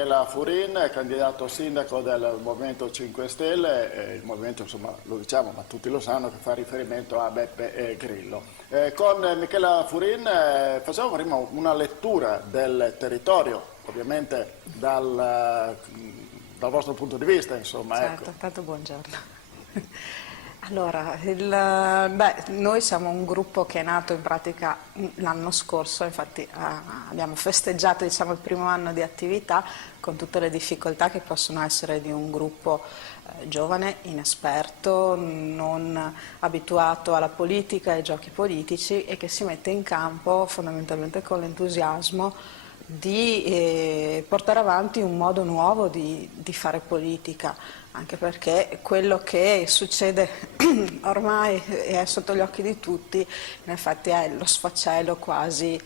Michela Furin, candidato sindaco del Movimento 5 Stelle, il movimento, insomma, lo diciamo, ma tutti lo sanno, che fa riferimento a Beppe Grillo. Con Michela Furin facciamo prima una lettura del territorio, ovviamente dal vostro punto di vista, insomma. Certo, Ecco. tanto buongiorno. Allora, noi siamo un gruppo che è nato in pratica l'anno scorso, infatti abbiamo festeggiato, diciamo, il primo anno di attività con tutte le difficoltà che possono essere di un gruppo giovane, inesperto, non abituato alla politica, ai giochi politici e che si mette in campo fondamentalmente con l'entusiasmo di portare avanti un modo nuovo di fare politica, anche perché quello che succede ormai è sotto gli occhi di tutti, in effetti è lo sfacelo quasi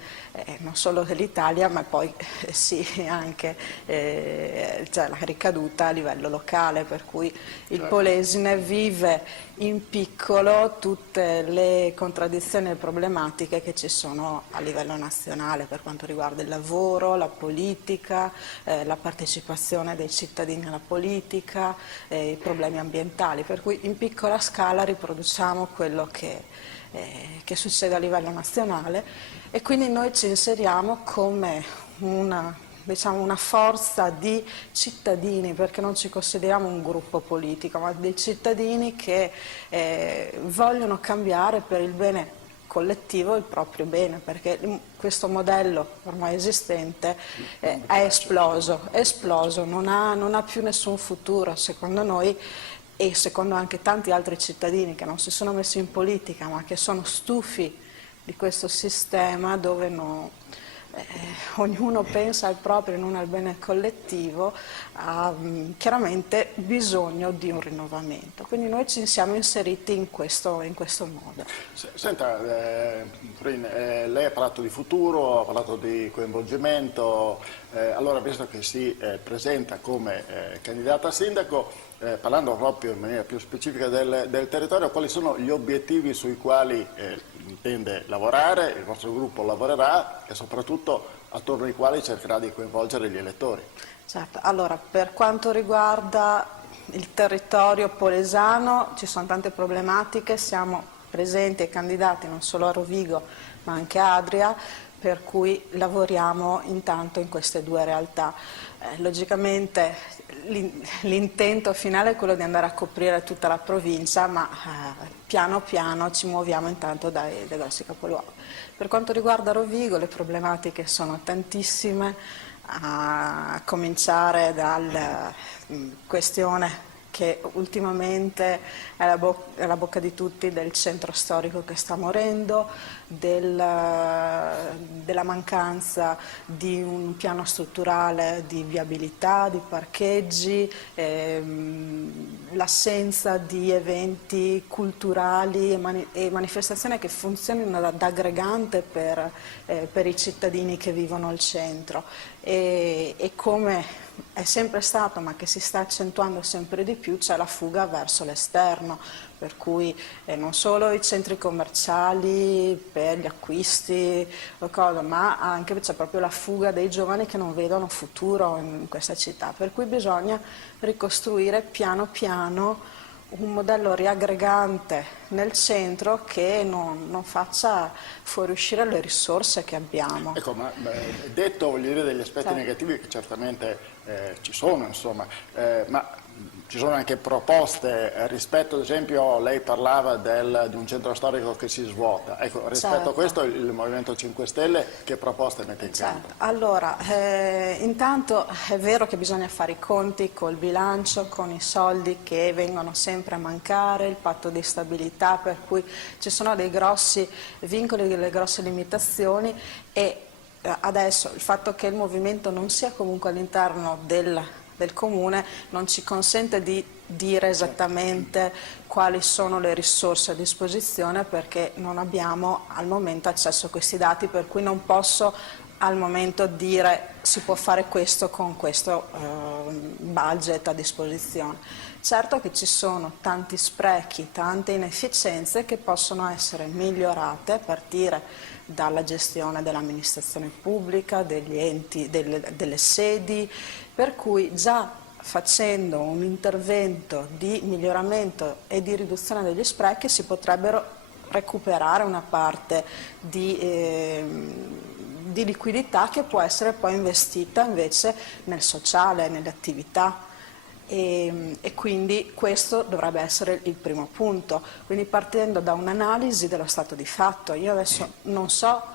non solo dell'Italia, ma poi sì anche cioè la ricaduta a livello locale, per cui il Polesine vive in piccolo tutte le contraddizioni e problematiche che ci sono a livello nazionale per quanto riguarda il lavoro, la politica, la partecipazione dei cittadini alla politica, i problemi ambientali, per cui in piccola scala riproduciamo quello che succede a livello nazionale e quindi noi ci inseriamo come una forza di cittadini, perché non ci consideriamo un gruppo politico, ma dei cittadini che vogliono cambiare per il bene collettivo il proprio bene, perché questo modello ormai esistente è esploso, non ha più nessun futuro secondo noi e secondo anche tanti altri cittadini che non si sono messi in politica ma che sono stufi di questo sistema dove ognuno pensa al proprio e non al bene collettivo, ha chiaramente bisogno di un rinnovamento. Quindi noi ci siamo inseriti in questo modo. Senta, lei ha parlato di futuro, ha parlato di coinvolgimento, allora visto che si presenta come candidata a sindaco, parlando proprio in maniera più specifica del territorio, quali sono gli obiettivi sui quali intende lavorare, il vostro gruppo lavorerà e soprattutto attorno ai quali cercherà di coinvolgere gli elettori? Certo, allora per quanto riguarda il territorio polesano ci sono tante problematiche, siamo presenti e candidati non solo a Rovigo ma anche a Adria, per cui lavoriamo intanto in queste due realtà. Logicamente l'intento finale è quello di andare a coprire tutta la provincia, ma piano piano ci muoviamo intanto dai grossi capoluoghi. Per quanto riguarda Rovigo le problematiche sono tantissime, a cominciare dalla questione che ultimamente è alla bocca di tutti del centro storico che sta morendo, della mancanza di un piano strutturale di viabilità, di parcheggi, l'assenza di eventi culturali e manifestazioni che funzionino da aggregante per i cittadini che vivono al centro e come è sempre stato ma che si sta accentuando sempre di più c'è la fuga verso l'esterno, per cui non solo i centri commerciali per gli acquisti ma anche c'è proprio la fuga dei giovani che non vedono futuro in questa città, per cui bisogna ricostruire piano piano un modello riaggregante nel centro che non faccia fuoriuscire le risorse che abbiamo. Ecco, ma detto, voglio dire, degli aspetti negativi che certamente ci sono, insomma, ma ci sono anche proposte rispetto, ad esempio, lei parlava di un centro storico che si svuota. Ecco, rispetto a questo il Movimento 5 Stelle che proposte mette in campo? Allora, intanto è vero che bisogna fare i conti col bilancio, con i soldi che vengono sempre a mancare, il patto di stabilità, per cui ci sono dei grossi vincoli, delle grosse limitazioni e adesso il fatto che il movimento non sia comunque all'interno del comune non ci consente di dire esattamente quali sono le risorse a disposizione perché non abbiamo al momento accesso a questi dati, per cui non posso al momento dire si può fare questo con questo budget a disposizione. Certo che ci sono tanti sprechi, tante inefficienze che possono essere migliorate a partire dalla gestione dell'amministrazione pubblica, degli enti, delle sedi, per cui già facendo un intervento di miglioramento e di riduzione degli sprechi si potrebbero recuperare una parte di liquidità che può essere poi investita invece nel sociale, nelle attività. E quindi questo dovrebbe essere il primo punto, quindi partendo da un'analisi dello stato di fatto. Io adesso non so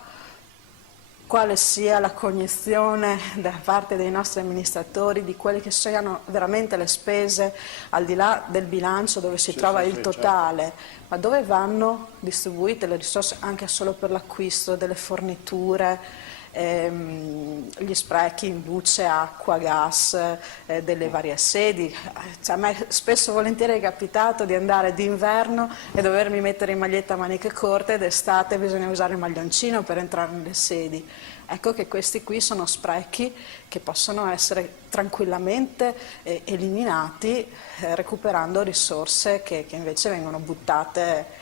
quale sia la cognizione da parte dei nostri amministratori di quelle che siano veramente le spese al di là del bilancio dove si trova il totale, certo. Ma dove vanno distribuite le risorse anche solo per l'acquisto delle forniture, gli sprechi in luce, acqua, gas delle varie sedi. Cioè, a me spesso e volentieri è capitato di andare d'inverno e dovermi mettere in maglietta a maniche corte, ed estate bisogna usare il maglioncino per entrare nelle sedi. Ecco che questi qui sono sprechi che possono essere tranquillamente eliminati recuperando risorse che invece vengono buttate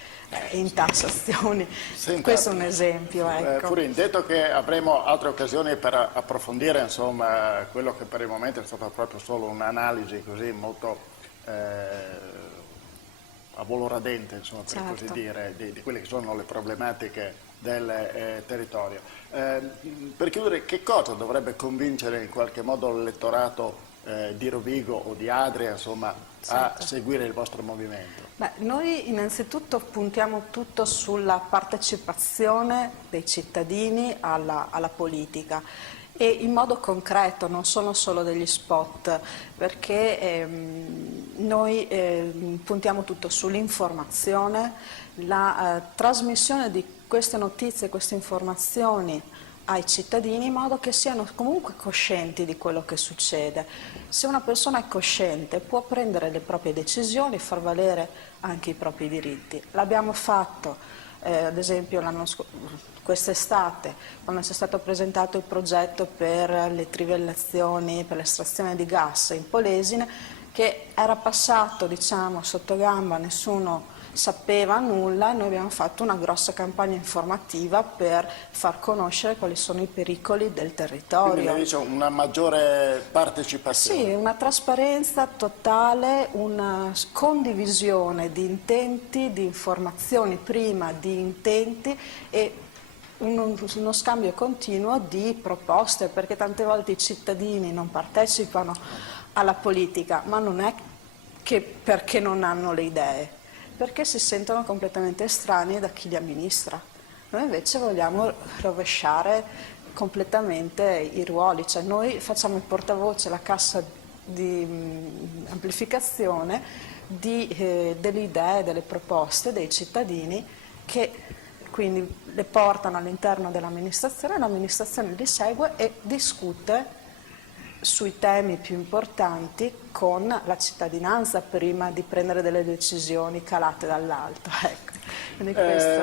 in tassazioni. Senta, questo è un esempio. Ecco. Furin, detto che avremo altre occasioni per approfondire insomma, quello che per il momento è stata proprio solo un'analisi così molto a volo radente, insomma, per certo. Così dire, di quelle che sono le problematiche del territorio. Per chiudere, che cosa dovrebbe convincere in qualche modo l'elettorato di Rovigo o di Adria, insomma, certo. A seguire il vostro movimento? Beh, noi innanzitutto puntiamo tutto sulla partecipazione dei cittadini alla politica e in modo concreto, non sono solo degli spot, perché noi puntiamo tutto sull'informazione, la trasmissione di queste notizie, queste informazioni ai cittadini in modo che siano comunque coscienti di quello che succede. Se una persona è cosciente può prendere le proprie decisioni, far valere anche i propri diritti. L'abbiamo fatto ad esempio quest'estate, quando c'è stato presentato il progetto per le trivellazioni, per l'estrazione di gas in Polesine, che era passato diciamo sotto gamba, nessuno sapeva nulla, e noi abbiamo fatto una grossa campagna informativa per far conoscere quali sono i pericoli del territorio. Quindi lei dice una maggiore partecipazione. Sì, una trasparenza totale, una condivisione di intenti, di informazioni prima, di intenti e uno scambio continuo di proposte, perché tante volte i cittadini non partecipano alla politica, ma non è che perché non hanno le idee, perché si sentono completamente estranei da chi li amministra. Noi invece vogliamo rovesciare completamente i ruoli, cioè noi facciamo il portavoce, la cassa di amplificazione delle idee, delle proposte dei cittadini che quindi le portano all'interno dell'amministrazione, l'amministrazione li segue e discute sui temi più importanti con la cittadinanza prima di prendere delle decisioni calate dall'alto. Ecco.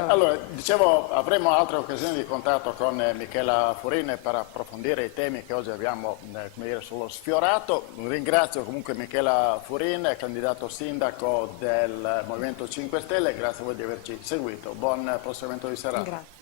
Allora, dicevo, avremo altre occasioni di contatto con Michela Furin per approfondire i temi che oggi abbiamo come dire, solo sfiorato. Ringrazio comunque Michela Furin, candidato sindaco del Movimento 5 Stelle, grazie a voi di averci seguito. Buon proseguimento di serata. Grazie.